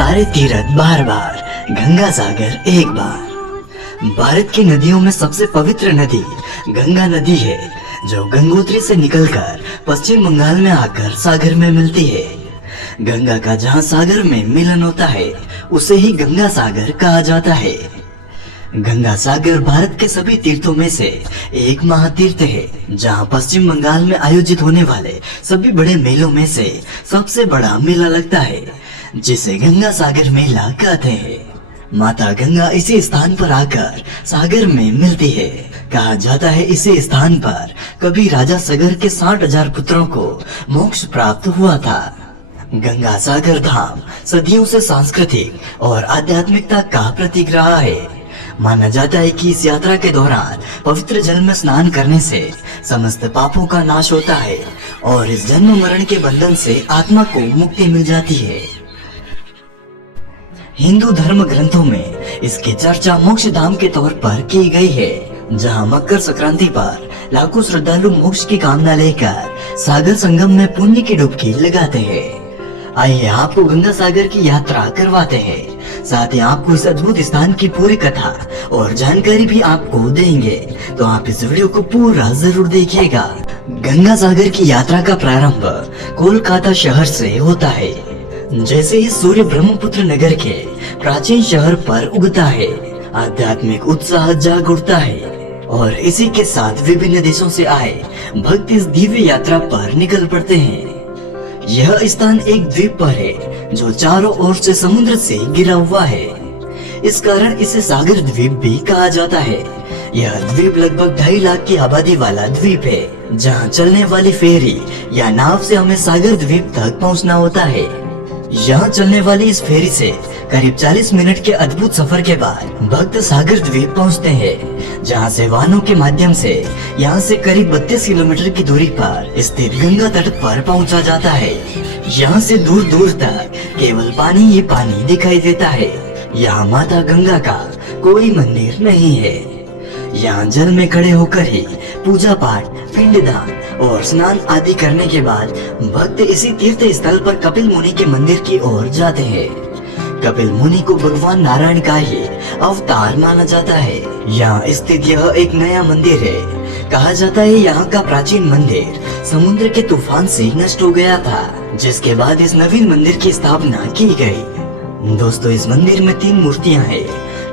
सारे तीर्थ बार बार, गंगा सागर एक बार। भारत की नदियों में सबसे पवित्र नदी गंगा नदी है, जो गंगोत्री से निकलकर पश्चिम बंगाल में आकर सागर में मिलती है। गंगा का जहाँ सागर में मिलन होता है, उसे ही गंगा सागर कहा जाता है। गंगा सागर भारत के सभी तीर्थों में से एक महातीर्थ है, जहाँ पश्चिम बंगाल में आयोजित होने वाले सभी बड़े मेलों में से सबसे बड़ा मेला लगता है, जिसे गंगा सागर मेला कहते हैं। माता गंगा इसी स्थान पर आकर सागर में मिलती है। कहा जाता है इसी स्थान पर कभी राजा सगर के 60,000 पुत्रों को मोक्ष प्राप्त हुआ था। गंगा सागर धाम सदियों से सांस्कृतिक और आध्यात्मिकता का प्रतीक रहा है। माना जाता है कि इस यात्रा के दौरान पवित्र जल में स्नान करने से समस्त पापों का नाश होता है और इस जन्म मरण के बंधन से आत्मा को मुक्ति मिल जाती है। हिंदू धर्म ग्रंथों में इसकी चर्चा मोक्ष धाम के तौर पर की गई है, जहां मकर संक्रांति पर लाखों श्रद्धालु मोक्ष की कामना लेकर सागर संगम में पुण्य की डुबकी लगाते हैं। आइए आपको गंगा सागर की यात्रा करवाते हैं, साथ ही आपको इस अद्भुत स्थान की पूरी कथा और जानकारी भी आपको देंगे, तो आप इस वीडियो को पूरा जरूर देखिएगा। गंगा सागर की यात्रा का प्रारंभ कोलकाता शहर से होता है। जैसे ही सूर्य ब्रह्मपुत्र नगर के प्राचीन शहर पर उगता है, आध्यात्मिक उत्साह जाग उठता है और इसी के साथ विभिन्न देशों से आए भक्त इस दिव्य यात्रा पर निकल पड़ते हैं। यह स्थान एक द्वीप पर है, जो चारों ओर से समुद्र से घिरा हुआ है। इस कारण इसे सागर द्वीप भी कहा जाता है। यह द्वीप लगभग 2.5 लाख की आबादी वाला द्वीप है, जहां चलने वाली फेरी या नाव से हमें सागर द्वीप तक पहुंचना होता है। यहाँ चलने वाली इस फेरी से करीब 40 मिनट के अद्भुत सफर के बाद भक्त सागर द्वीप पहुँचते हैं, जहाँ से वाहनों के माध्यम से यहाँ से करीब 32 किलोमीटर की दूरी पर स्थित गंगा तट पर पहुँचा जाता है। यहाँ से दूर दूर तक केवल पानी ही पानी दिखाई देता है। यहाँ माता गंगा का कोई मंदिर नहीं है। यहाँ जल में खड़े होकर ही पूजा पाठ, पिंडदान और स्नान आदि करने के बाद भक्त इसी तीर्थ स्थल पर कपिल मुनि के मंदिर की ओर जाते हैं। कपिल मुनि को भगवान नारायण का ही अवतार माना जाता है। यहाँ स्थित यह एक नया मंदिर है। कहा जाता है यहाँ का प्राचीन मंदिर समुद्र के तूफान से नष्ट हो गया था, जिसके बाद इस नवीन मंदिर की स्थापना की गई। दोस्तों, इस मंदिर में 3 मूर्तियाँ हैं।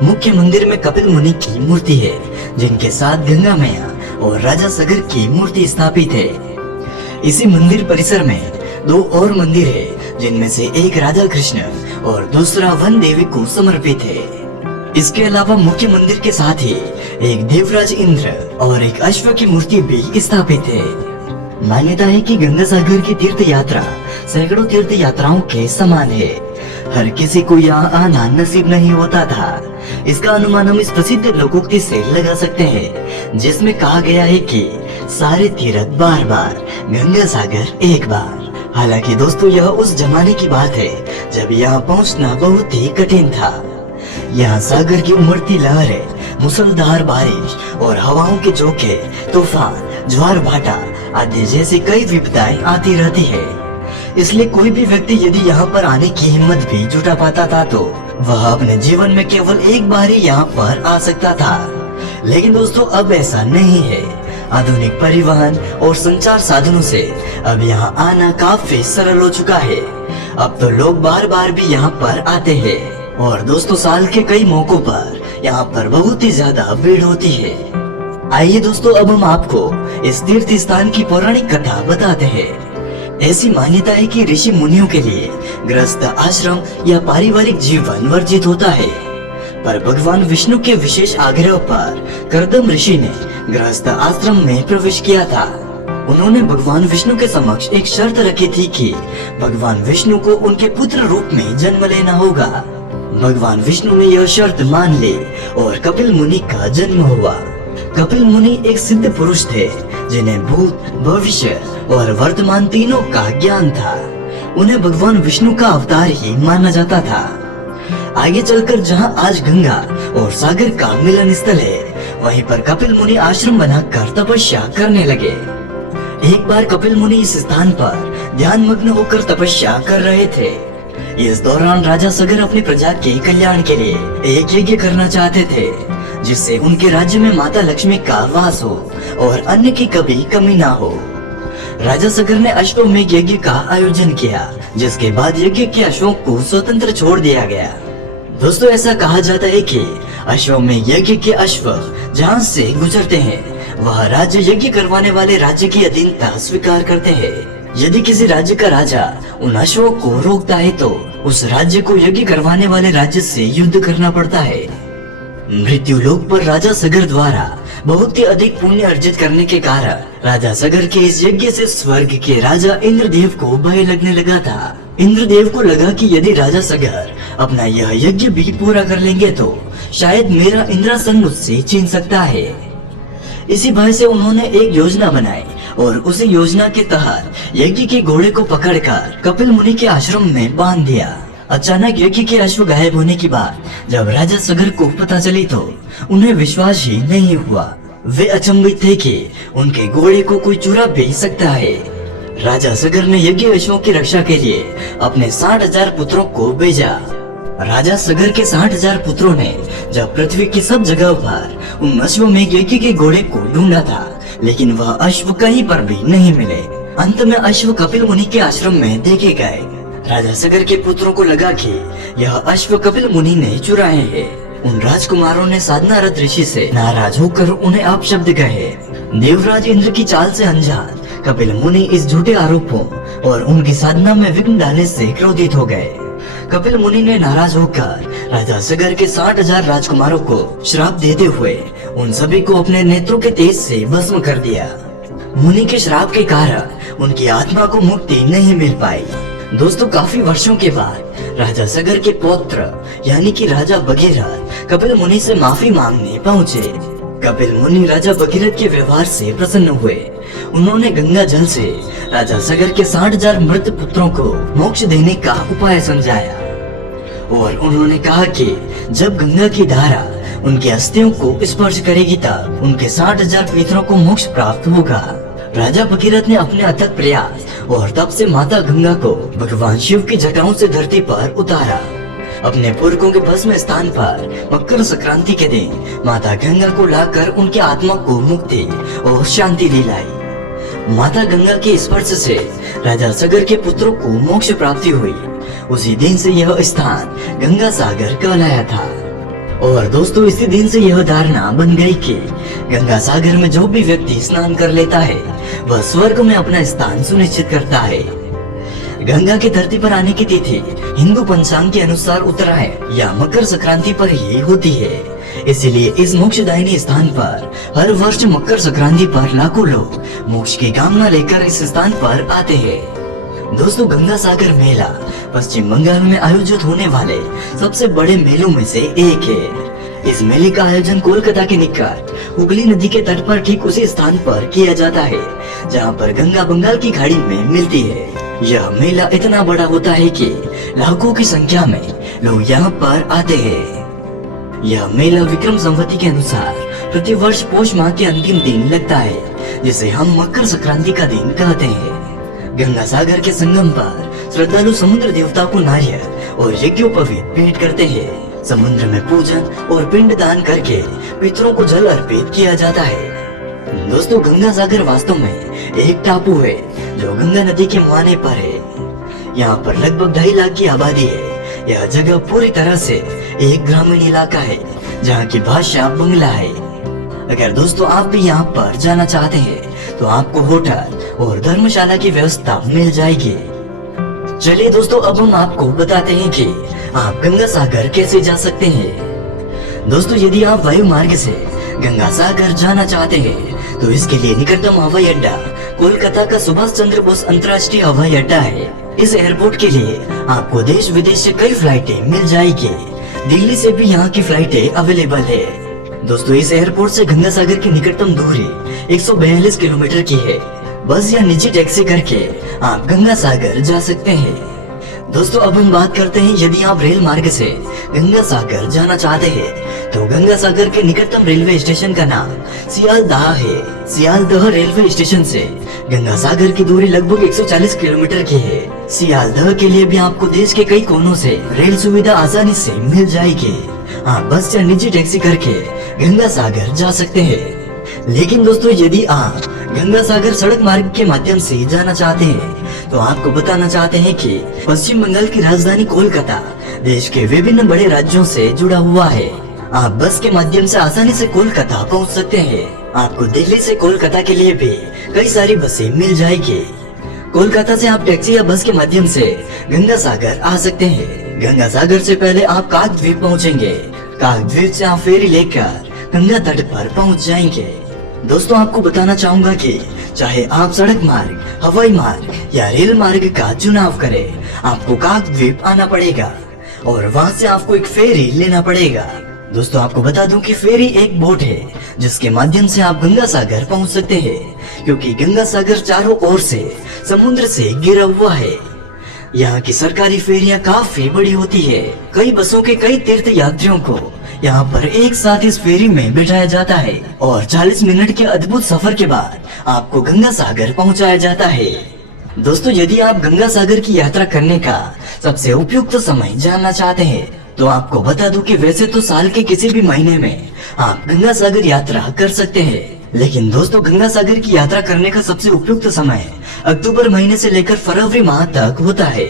मुख्य मंदिर में कपिल मुनि की मूर्ति है, जिनके साथ गंगा मैया और राजा सगर की मूर्ति स्थापित है। इसी मंदिर परिसर में 2 और मंदिर है, जिनमें से एक राधा कृष्ण और दूसरा वन देवी को समर्पित है। इसके अलावा मुख्य मंदिर के साथ ही एक देवराज इंद्र और एक अश्व की मूर्ति भी स्थापित है। मान्यता है कि गंगा सागर की तीर्थ यात्रा सैकड़ों तीर्थ यात्राओं के समान है। हर किसी को यहाँ आना नसीब नहीं होता था। इसका अनुमान हम इस प्रसिद्ध लोकोक्ति से लगा सकते हैं, जिसमें कहा गया है कि सारे तीर्थ बार बार, गंगा सागर एक बार। हालांकि दोस्तों, यह उस जमाने की बात है जब यहाँ पहुँचना बहुत ही कठिन था। यहाँ सागर की उमड़ती लहरें, मूसलाधार बारिश और हवाओं के झोंके, तूफान, ज्वार भाटा आदि जैसी कई विपदाएं आती रहती है। इसलिए कोई भी व्यक्ति यदि यहाँ पर आने की हिम्मत भी जुटा पाता था, तो वह अपने जीवन में केवल एक बार ही यहाँ पर आ सकता था। लेकिन दोस्तों, अब ऐसा नहीं है। आधुनिक परिवहन और संचार साधनों से अब यहाँ आना काफी सरल हो चुका है। अब तो लोग बार बार भी यहाँ पर आते हैं और दोस्तों, साल के कई मौकों पर यहाँ पर बहुत ही ज्यादा भीड़ होती है। आइए दोस्तों, अब हम आपको इस तीर्थ स्थान की पौराणिक कथा बताते हैं। ऐसी मान्यता है कि ऋषि मुनियों के लिए गृहस्थ आश्रम या पारिवारिक जीवन वर्जित होता है, पर भगवान विष्णु के विशेष आग्रह पर कर्दम ऋषि ने गृहस्थ आश्रम में प्रवेश किया था। उन्होंने भगवान विष्णु के समक्ष एक शर्त रखी थी कि भगवान विष्णु को उनके पुत्र रूप में जन्म लेना होगा। भगवान विष्णु ने यह शर्त मान ली और कपिल मुनि का जन्म हुआ। कपिल मुनि एक सिद्ध पुरुष थे, जिन्हें भूत, भविष्य और वर्तमान तीनों का ज्ञान था। उन्हें भगवान विष्णु का अवतार ही माना जाता था। आगे चलकर जहां आज गंगा और सागर का मिलन स्थल है, वहीं पर कपिल मुनि आश्रम बनाकर तपस्या करने लगे। एक बार कपिल मुनि इस स्थान पर ध्यान मग्न होकर तपस्या कर रहे थे। इस दौरान राजा सगर अपनी प्रजा के कल्याण के लिए एक यज्ञ करना चाहते थे, जिससे उनके राज्य में माता लक्ष्मी का वास हो और अन्न की कभी कमी ना हो। राजा सगर ने अश्वमेध यज्ञ का आयोजन किया, जिसके बाद यज्ञ के अश्वों को स्वतंत्र छोड़ दिया गया। दोस्तों, ऐसा कहा जाता है कि अश्वमेध यज्ञ के अश्व जहाँ से गुजरते हैं, वह राज्य यज्ञ करवाने वाले राज्य की अधीनता स्वीकार करते हैं। यदि किसी राज्य का राजा उन अश्वों को रोकता है तो उस राज्य को यज्ञ करवाने वाले राज्य से युद्ध करना पड़ता है। मृत्यु लोक पर राजा सगर द्वारा बहुत ही अधिक पुण्य अर्जित करने के कारण राजा सगर के इस यज्ञ से स्वर्ग के राजा इंद्रदेव को भय लगने लगा था। इंद्रदेव को लगा कि यदि राजा सगर अपना यह यज्ञ भी पूरा कर लेंगे तो शायद मेरा इंद्रासन मुझसे छीन सकता है। इसी भय से उन्होंने एक योजना बनाई और उसी योजना के तहत यज्ञ के घोड़े को पकड़कर कपिल मुनि के आश्रम में बांध दिया। अचानक यज्ञ के अश्व गायब होने की बात जब राजा सगर को पता चली तो उन्हें विश्वास ही नहीं हुआ। वे अचंभित थे कि उनके घोड़े को कोई चुरा भी सकता है। राजा सगर ने यज्ञ अश्वों की रक्षा के लिए अपने 60,000 पुत्रों को भेजा। राजा सगर के 60,000 पुत्रों ने जब पृथ्वी की सब जगह पर उन अश्वों में यज्ञ के घोड़े को ढूंढा था, लेकिन वह अश्व कहीं पर भी नहीं मिले। अंत में अश्व कपिल मुनि के आश्रम में देखे गए। राजा सगर के पुत्रों को लगा कि यह अश्व कपिल मुनि ने चुराए हैं। उन राजकुमारों ने साधनारत ऋषि से नाराज होकर उन्हें अपशब्द कहे। देवराज इंद्र की चाल से अनजान कपिल मुनि इस झूठे आरोपों और उनकी साधना में विघ्न डालने से क्रोधित हो गए। कपिल मुनि ने नाराज होकर राजा सगर के 60,000 राजकुमारों को श्राप देते हुए उन सभी को अपने नेत्रों के तेज से भस्म कर दिया। मुनि के श्राप के कारण उनकी आत्मा को मुक्ति नहीं मिल पाई। दोस्तों, काफी वर्षों के बाद राजा सगर के पौत्र यानी कि राजा भगीरथ कपिल मुनि से माफी मांगने पहुँचे। कपिल मुनि राजा भगीरथ के व्यवहार से प्रसन्न हुए। उन्होंने गंगा जल से राजा सगर के 60,000 मृत पुत्रों को मोक्ष देने का उपाय समझाया और उन्होंने कहा कि जब गंगा की धारा उनकी अस्थियों को स्पर्श करेगी तब उनके 60,000 पितरों को मोक्ष प्राप्त होगा। राजा भगीरथ ने अपने अथक प्रयास और तप से माता गंगा को भगवान शिव की जटाओं से धरती पर उतारा। अपने पुरखों के भस्म स्थान पर मकर संक्रांति के दिन माता गंगा को लाकर उनकी आत्मा को मुक्ति और शांति दिलाई। माता गंगा के स्पर्श से राजा सगर के पुत्रों को मोक्ष प्राप्ति हुई। उसी दिन से यह स्थान गंगा सागर कहलाया था। और दोस्तों, इसी दिन से यह धारणा बन गई कि गंगा सागर में जो भी व्यक्ति स्नान कर लेता है वह स्वर्ग में अपना स्थान सुनिश्चित करता है। गंगा की धरती पर आने की तिथि हिंदू पंचांग के अनुसार उत्तरायण या मकर संक्रांति पर ही होती है। इसलिए इस मोक्षदायिनी स्थान पर हर वर्ष मकर संक्रांति पर लाखों लोग मोक्ष की कामना लेकर इस स्थान पर आते हैं। दोस्तों, गंगा सागर मेला पश्चिम बंगाल में आयोजित होने वाले सबसे बड़े मेलों में से एक है। इस मेले का आयोजन कोलकाता के निकट हुगली नदी के तट पर ठीक उसी स्थान पर किया जाता है जहां पर गंगा बंगाल की खाड़ी में मिलती है। यह मेला इतना बड़ा होता है कि लाखों की संख्या में लोग यहाँ पर आते हैं। यह मेला विक्रम संवत के अनुसार प्रतिवर्ष पौष माह के अंतिम दिन लगता है, जिसे हम मकर संक्रांति का दिन कहते हैं। गंगा सागर के संगम पर श्रद्धालु समुद्र देवता को नारियल और यज्ञोपवीत भेंट करते हैं। समुद्र में पूजन और पिंड दान करके पितरों को जल अर्पित किया जाता है। दोस्तों, गंगा सागर वास्तव में एक टापू है जो गंगा नदी के मुहाने पर है। यहाँ पर लगभग 2.5 लाख की आबादी है। यह जगह पूरी तरह से एक ग्रामीण इलाका है जहाँ की भाषा बंगला है। अगर दोस्तों आप भी यहाँ पर जाना चाहते हैं तो आपको होटल और धर्मशाला की व्यवस्था मिल जाएगी। चलिए दोस्तों, अब हम आपको बताते हैं कि आप गंगा सागर कैसे जा सकते हैं। दोस्तों, यदि आप वायु मार्ग से गंगा सागर जाना चाहते हैं तो इसके लिए निकटतम हवाई अड्डा कोलकाता का सुभाष चंद्र बोस अंतर्राष्ट्रीय हवाई अड्डा है। इस एयरपोर्ट के लिए आपको देश विदेश से कई फ्लाइटें मिल जाएगी। दिल्ली से भी यहाँ की फ्लाइटें अवेलेबल है। दोस्तों, इस एयरपोर्ट से गंगा सागर की निकटतम दूरी 142 किलोमीटर की है। बस या निजी टैक्सी करके आप गंगा सागर जा सकते हैं। दोस्तों, अब हम बात करते हैं यदि आप रेल मार्ग से गंगा सागर जाना चाहते हैं तो गंगा सागर के निकटतम रेलवे स्टेशन का नाम सियालदह है। सियालदह रेलवे स्टेशन से गंगा सागर की दूरी लगभग 140 किलोमीटर की है। सियालदह के लिए भी आपको देश के कई कोनों से रेल सुविधा आसानी से मिल जाएगी। आप बस या निजी टैक्सी करके गंगा सागर जा सकते हैं। लेकिन दोस्तों, यदि आप गंगा सागर सड़क मार्ग के माध्यम से जाना चाहते हैं तो आपको बताना चाहते हैं कि पश्चिम बंगाल की राजधानी कोलकाता देश के विभिन्न बड़े राज्यों से जुड़ा हुआ है। आप बस के माध्यम से आसानी से कोलकाता पहुंच सकते हैं। आपको दिल्ली से कोलकाता के लिए भी कई सारी बसें मिल जाएगी। कोलकाता से आप टैक्सी या बस के माध्यम से गंगा सागर आ सकते हैं। गंगा सागर से पहले आप काकद्वीप पहुंचेंगे। काकद्वीप से आप फेरी लेकर गंगा तट पर पहुंच जाएंगे। दोस्तों, आपको बताना चाहूंगा कि चाहे आप सड़क मार्ग, हवाई मार्ग या रेल मार्ग का चुनाव करें, आपको काकद्वीप आना पड़ेगा और वहां से आपको एक फेरी लेना पड़ेगा। दोस्तों, आपको बता दूं कि फेरी एक बोट है जिसके माध्यम से आप गंगा सागर पहुंच सकते हैं, क्योंकि गंगा सागर चारों ओर से समुद्र से घिरा हुआ है। यहाँ की सरकारी फेरियां काफी बड़ी होती है। कई बसों के कई तीर्थ यात्रियों को यहाँ पर एक साथ इस फेरी में बिठाया जाता है और 40 मिनट के अद्भुत सफर के बाद आपको गंगा सागर पहुँचाया जाता है। दोस्तों, यदि आप गंगा सागर की यात्रा करने का सबसे उपयुक्त समय जानना चाहते हैं तो आपको बता दूं कि वैसे तो साल के किसी भी महीने में आप गंगा सागर यात्रा कर सकते हैं, लेकिन दोस्तों, गंगा सागर की यात्रा करने का सबसे उपयुक्त समय अक्टूबर महीने से लेकर फरवरी माह तक होता है।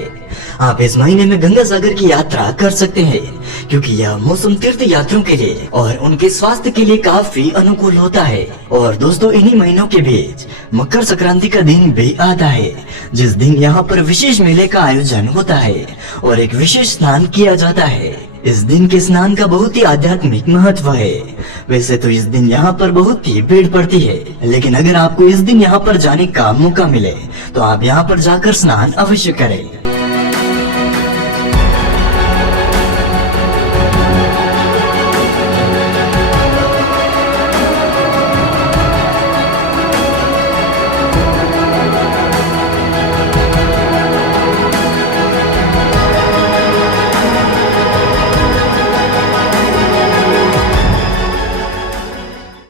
आप इस महीने में गंगा सागर की यात्रा कर सकते हैं क्योंकि यह मौसम तीर्थ यात्रियों के लिए और उनके स्वास्थ्य के लिए काफी अनुकूल होता है। और दोस्तों, इन्हीं महीनों के बीच मकर संक्रांति का दिन भी आता है, जिस दिन यहाँ पर विशेष मेले का आयोजन होता है और एक विशेष स्नान किया जाता है। इस दिन के स्नान का बहुत ही आध्यात्मिक महत्व है। वैसे तो इस दिन यहाँ पर बहुत ही भीड़ पड़ती है, लेकिन अगर आपको इस दिन यहाँ पर जाने का मौका मिले तो आप यहाँ पर जाकर स्नान अवश्य करें।